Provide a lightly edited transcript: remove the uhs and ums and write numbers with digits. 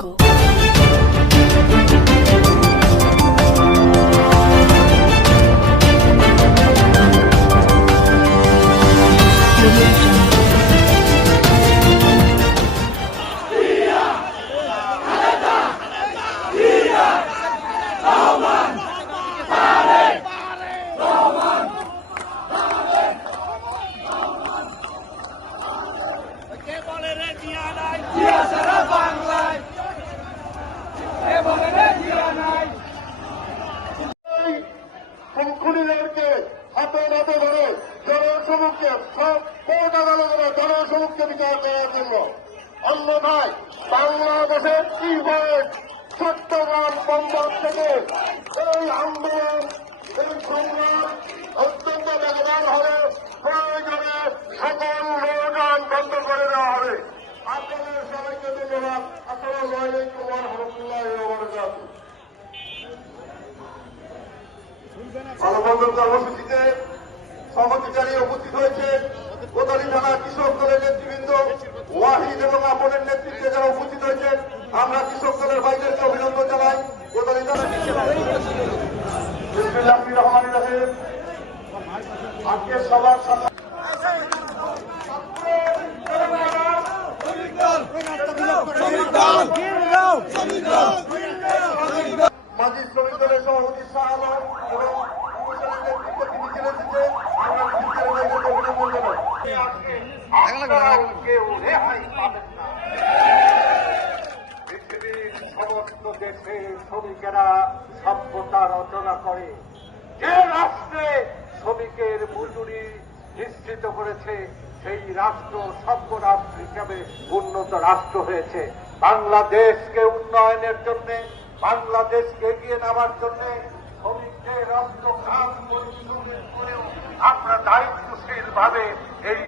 jungle. খুনিদেরকে হাতে নাতে ধরে জনসমুখে কোর্ট আদালতে জনসমুখে বিচার করার জন্য। অন্যথায় বাংলাদেশের কি হয় চট্টগ্রাম বন্দর থেকে এই আন্দোলন এই সংগ্রাম অত্যন্ত বেগবান হবে। প্রয়োজনে সকল নৌযান বন্ধ করে দেওয়া হবে। আপনাদের সবাইকে ধন্যবাদ। আসসালামু আলাইকুম ওয়া রাহমাতুল্লাহি ওয়া বারাকাতুহু। মানববন্ধন কর্মসূচিতে সহযোগিতায় উপস্থিত হয়েছে কোতোয়ালি থানা কৃষক দলের নেতৃবৃন্দ, ওয়াহিদ এবং আপনের নেতৃত্বে যারা উপস্থিত হয়েছে, আমরা কৃষক দলের ভাইদেরকে অভিনন্দন জানাই। কোতোয়ালি থানা বিসমিল্লাহির রহমানির রহিম। আজকের সবার সাথে মাঝি শ্রমিক দলের সভাপতি শাহ আলম এবং কমিশনের নেতৃত্বে তিনি জেলে দিতে আমরা অভিনন্দন জানাই। কেউ রেহাই পাবেন না। পৃথিবীর সমস্ত দেশে শ্রমিকেরা সভ্যতা রচনা করে। যে রাষ্ট্রে শ্রমিকের মজুরি নিশ্চিত করেছে সেই রাষ্ট্র সভ্য রাষ্ট্র হিসাবে উন্নত রাষ্ট্র হয়েছে। বাংলাদেশকে উন্নয়নের জন্য, বাংলাদেশকে এগিয়ে নেওয়ার জন্য শ্রমিকদের রক্ত ঘাম পরিশ্রমের করেও আমরা দায়িত্বশীল ভাবে